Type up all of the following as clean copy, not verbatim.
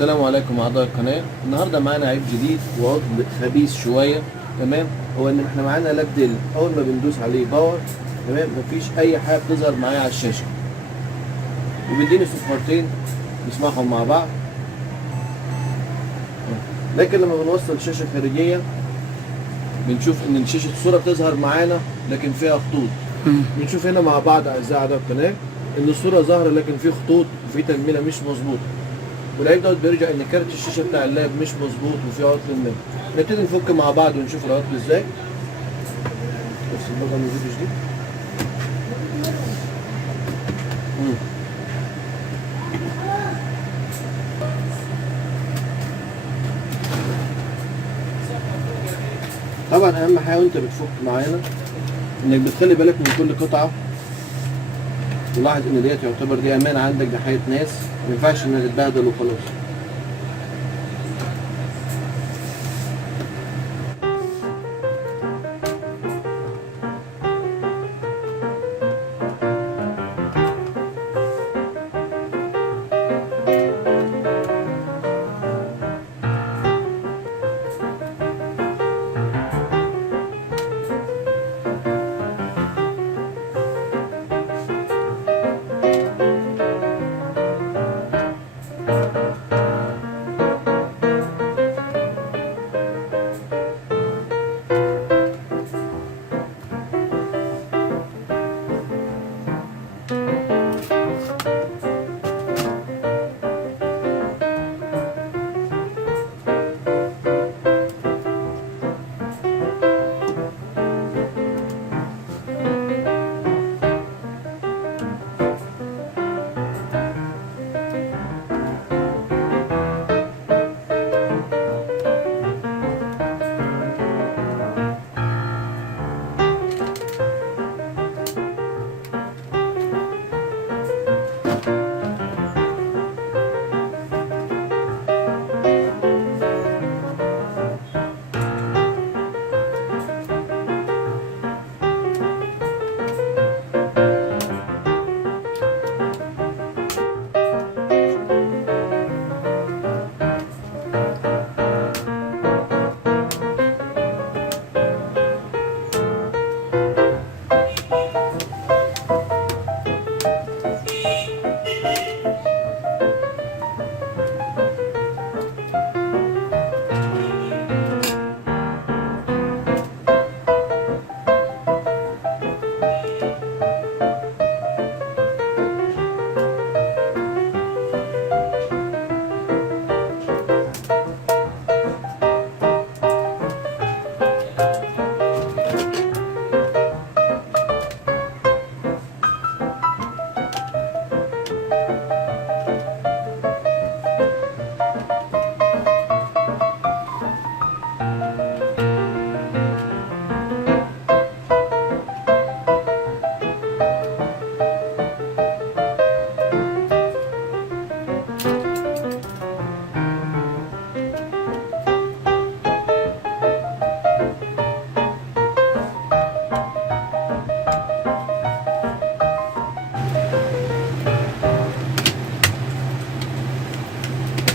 السلام عليكم اعضاء القناه. النهارده معانا عيب جديد وعطل خبيث شويه. تمام، هو ان احنا معانا لاب ديل، اول ما بندوس عليه باور تمام مفيش اي حاجه بتظهر معايا على الشاشه، وبيديني صفارتين نسمعهم مع بعض. لكن لما بنوصل شاشه خارجيه بنشوف ان شاشه الصوره بتظهر معانا لكن فيها خطوط. بنشوف هنا مع بعض اعزائي اعضاء القناه ان الصوره ظاهره لكن في خطوط وفي تنميله مش مظبوطه، والعيب دوت بيرجع ان كارت الشاشه بتاع اللاب مش مظبوط وفي عطل ما. نبتدي نفك مع بعض ونشوف العطل ازاي. بس اللغه من الفيديو جديد. طبعا اهم حاجه وانت بتفك معانا انك بتخلي بالك من كل قطعه، ولاحظ ان ديت يعتبر دي امان عندك، دي حياه ناس ما ينفعش انها تتبهدل وخلاص.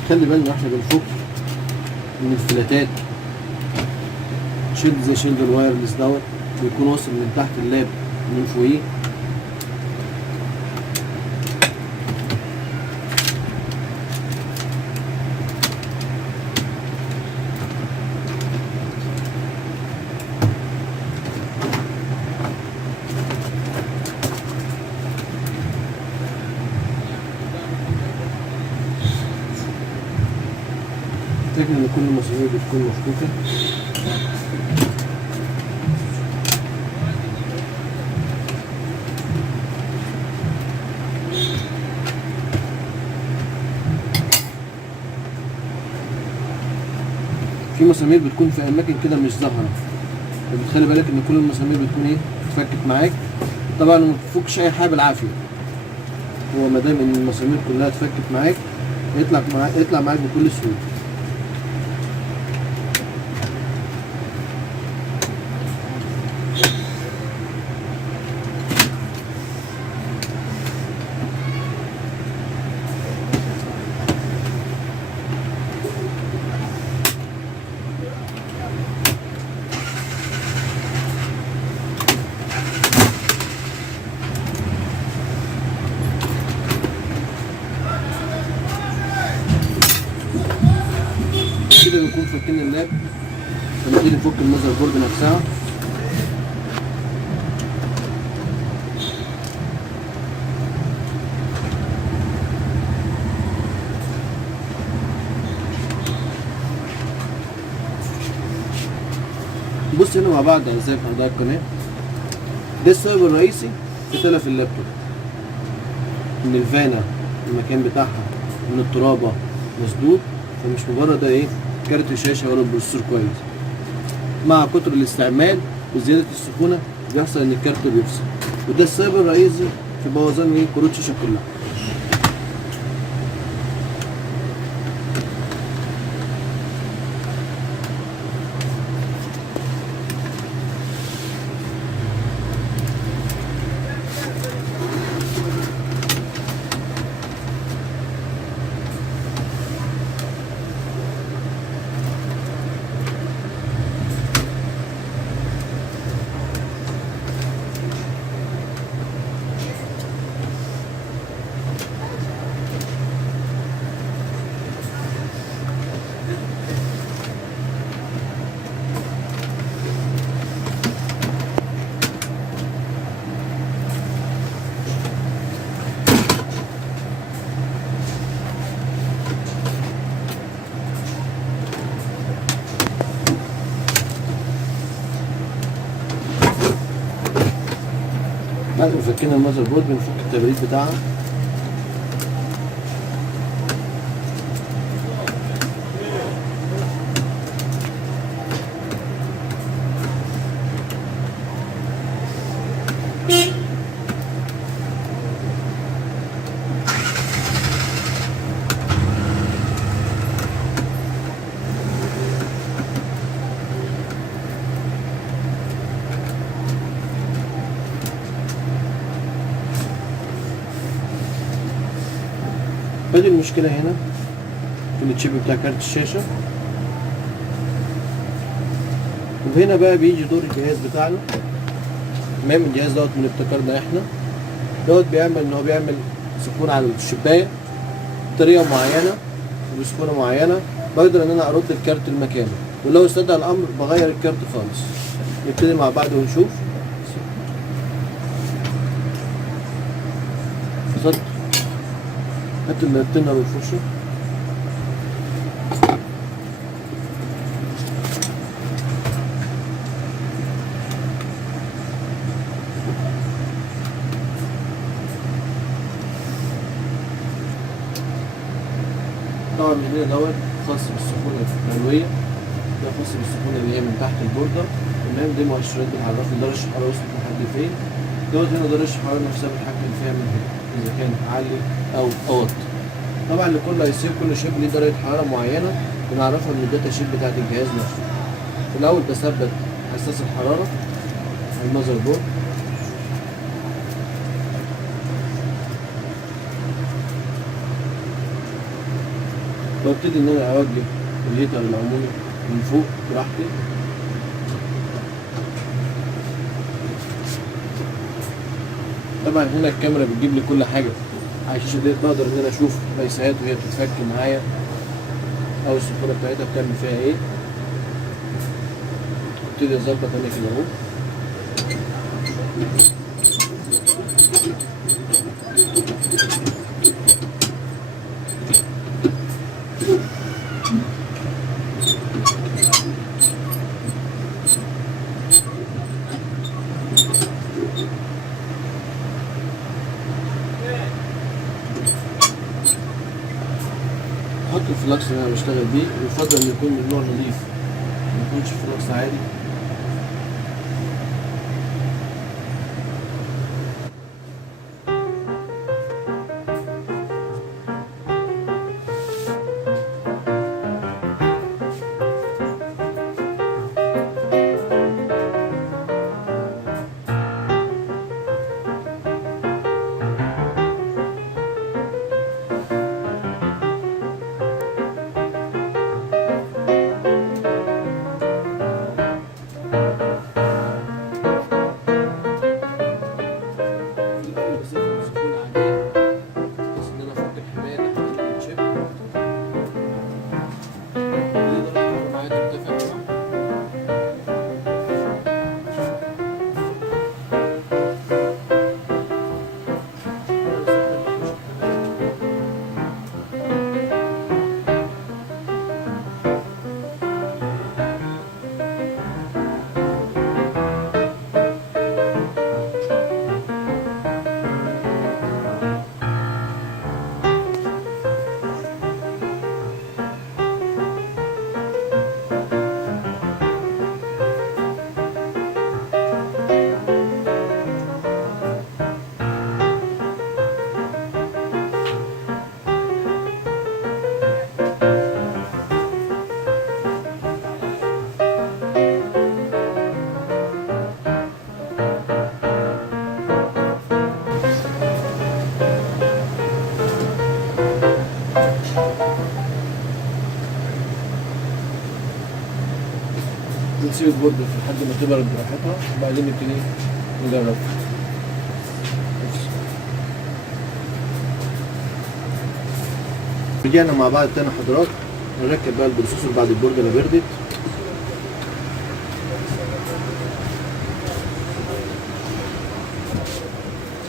خلي بالنا واحنا بنفك من الفلاتات، شيلد زي شيلد الوايرلس دوت بيكون واصل من تحت اللاب من فوقيه. تفتكر ان كل المسامير بتكون مفكوكه. في مسامير بتكون في اماكن كده مش ظاهره، فبتخلي بالك ان كل المسامير بتكون ايه اتفكت معاك. طبعا ما تفكش اي حاجه بالعافيه، هو ما دام ان المسامير كلها اتفكت معاك يطلع معاك بكل سهوله. كده بنكون فكين اللاب، فنبتدي نفك المذر بورد نفسها. نبص هنا مع بعض ازاي في اعضاء القناه. ده السبب الرئيسي في تلف اللابتوب، ان الفانة المكان بتاعها من الترابة مسدود، فمش مجرد ايه كارت الشاشة ولا البروسيسور كويس. مع كتر الاستعمال وزيادة السخونة بيحصل ان الكارت بيفصل، وده السبب الرئيسي في بوظان ايه كروت الشاشة كلها. بعد ما فكينا المذر بورد بنفك التبريد بتاعها. ادي المشكلة هنا في التشيب بتاع كارت الشاشة، وهنا بقى بيجي دور الجهاز بتاعنا. تمام، الجهاز دوت من ابتكارنا احنا، دوت بيعمل ان هو بيعمل سخونة على الشباية بطريقة معينة وبسخونة معينة، بقدر ان انا ارد الكارت لمكانه، ولو استدعى الامر بغير الكارت خالص. نبتدي مع بعض ونشوف. فصلت هات التنة والفرشة. طبعا الهنا دوت خاص بالسخونة العلوية، ده خاص بالسخونة اللي هي من تحت البوردة. تمام، دي مؤشرات بتعرفني درجة الحرارة وصلت لحد فين. دوت هنا درجة الحرارة نفسها بتحكم فيها من هنا إذا كان عالي أو واطي. طبعا لكل اي سي كل شيب ليه درجة حرارة معينة بنعرفها من الداتا شيت بتاعت الجهاز نفسه. في الأول بثبت حساس الحرارة على المذر بورد. وابتدي إن أنا أوجه الهيتر العمومي من فوق براحتي. طبعا هنا الكاميرا بتجيب لي كل حاجة على الشاشة ديت، بقدر إن أنا أشوف ليسات وهي بتتفك معايا أو السخونة بتاعتها بتعمل فيها إيه. ابتدي أظبط أنا كده أهو. احط الفلكس اللي انا بشتغل بيه، ويفضل ان يكون من نوع نظيف، ما يكونش فلكس عادي. بنسيب البورد لحد ما تبرد براحتها وبعدين نبتدي نجرب. رجعنا مع بعض تاني حضرات، نركب بقى البروسيسور بعد البوردة ما بردت.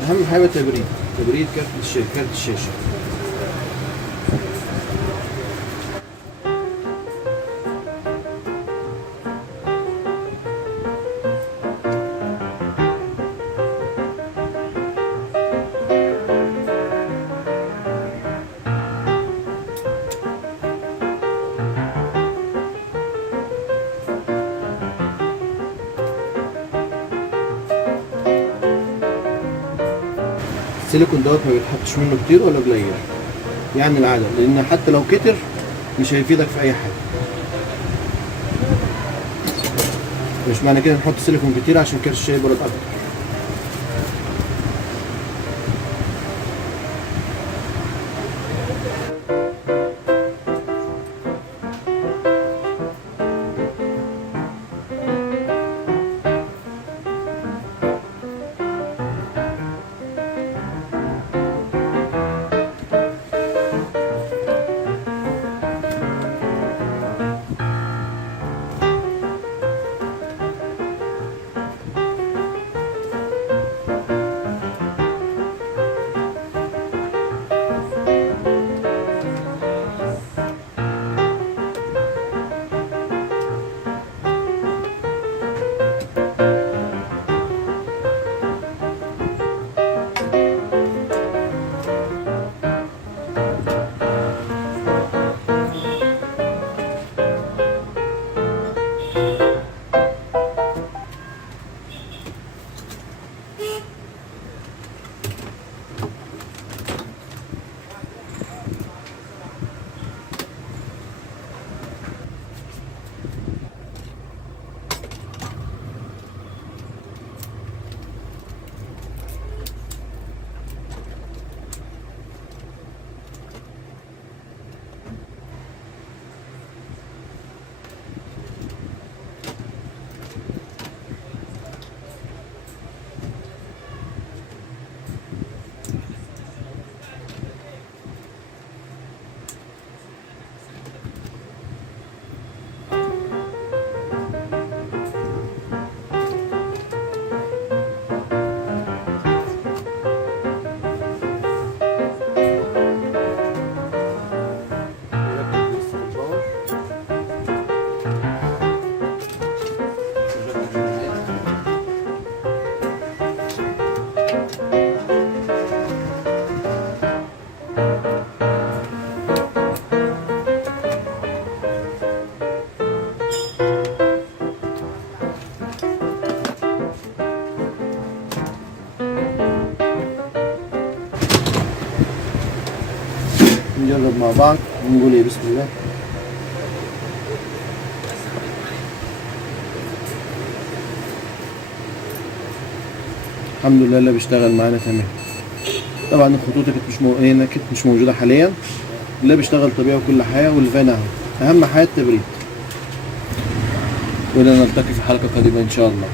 أهم حاجة تبريد كارت الشاشة. السيليكون دوت ما بيتحطش منه كتير ولا قليل، يعني العدد، لان حتى لو كتر مش هيفيدك في اي حاجه. مش معنى كده نحط سيليكون كتير عشان كارت الشاشه يبرد اكتر. نجرب مع بعض ونقول ايه بسم الله. الحمد لله اللي بيشتغل معانا تمام. طبعا الخطوط كانت مش موجوده حاليا، اللي بيشتغل طبيعي وكل حاجه والفان اهو. اهم حاجه التبريد. وإلى نلتقي في حلقه قريبه ان شاء الله.